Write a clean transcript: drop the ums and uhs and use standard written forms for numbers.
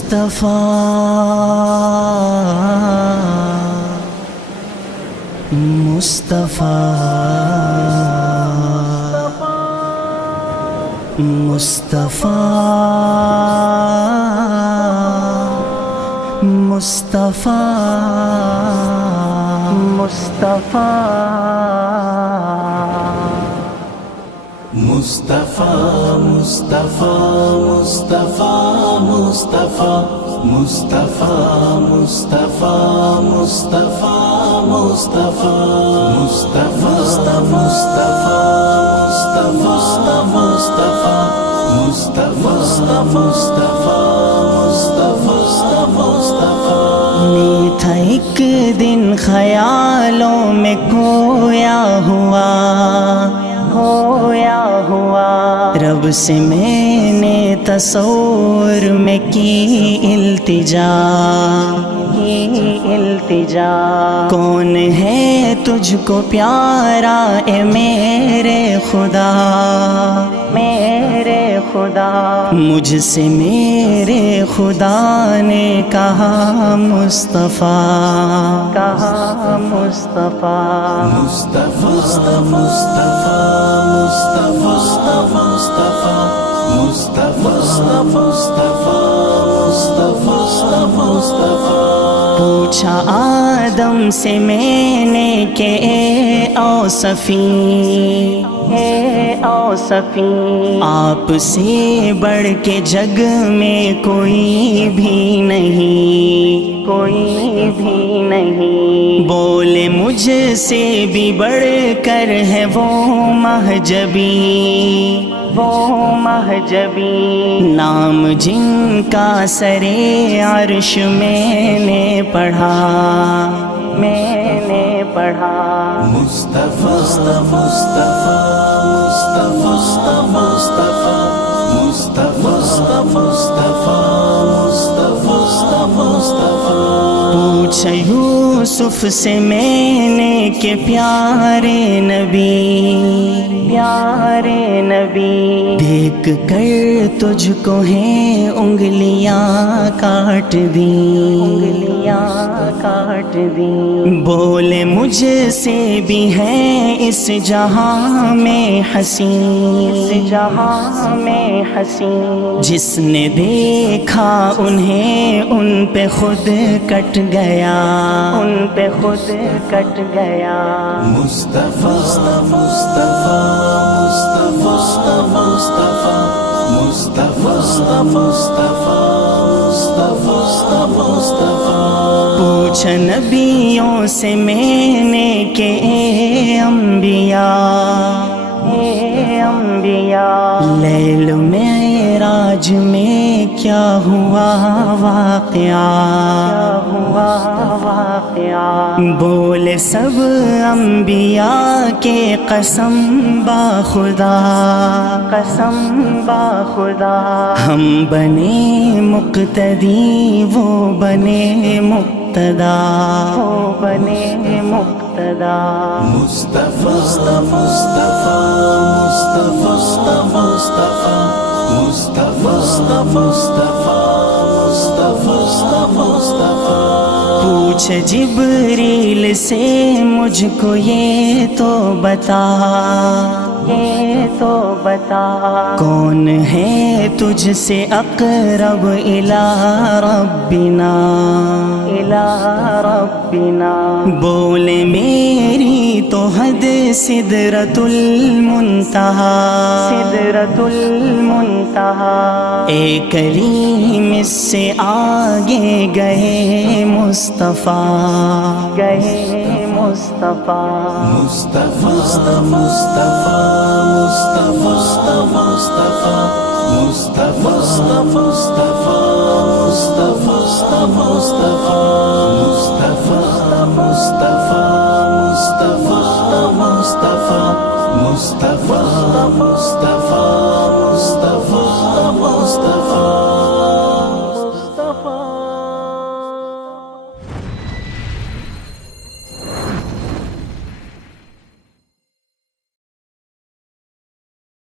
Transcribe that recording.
مصطفیٰ مصطفیٰ مصطفیٰ مصطفیٰ مصطفیٰ مصطفیٰ مصطفیٰ مصطفیٰ مصطفیٰ مصطفیٰ مصطفیٰ مصطفیٰ مصطفیٰ مصطفیٰ میٹھا ایک دن خیالوں میں کھویا ہوا رب سے میں نے تصور میں کی التجا کون ہے تجھ کو پیارا اے میرے خدا مجھ سے میرے خدا نے کہا مصطفیٰ پوچھا آدم سے میں نے کہ اے اوصفی آپ سے بڑھ کے جگ میں کوئی بھی نہیں بولے مجھ سے بھی بڑھ کر ہے وہ مہجبی نام جن کا سرے عرش میں نے پڑھا مصطفیٰ پوچھا یوسف سے میں نے کہ پیارے نبی دیکھ کر تجھ کو ہیں انگلیاں کاٹ دیں بولے مجھ سے بھی ہیں اس جہاں میں حسین جس نے دیکھا انہیں ان پہ خود کٹ گیا مصطفیٰ پوچھا نبیوں سے میں نے کہ اے انبیاء لیل معراج میں کیا ہوا واقعہ بولے سب انبیاء کے قسم با خدا ہم بنے مقتدی وہ بنے مقتدا پوچھ جبریل سے مجھ کو یہ تو بتا کون ہے تجھ سے اقرب الی ربنا بولے میری تو حد سدرۃ المنتہا اے کریم اس سے آگے گئے مصطفیٰ مصطفیٰ